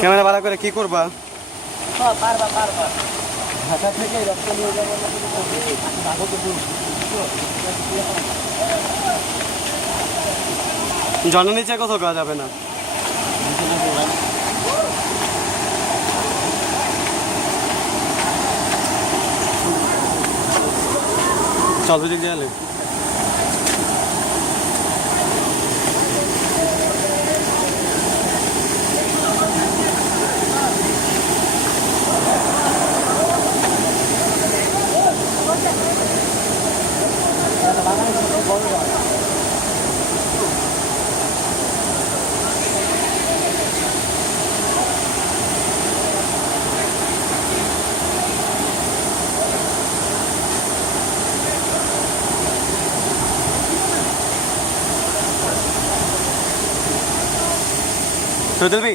Camera ভাড়া করে কি করবা? জলের নিচে কোথাও করা যাবে না। চল দিক গেলে তো দিবি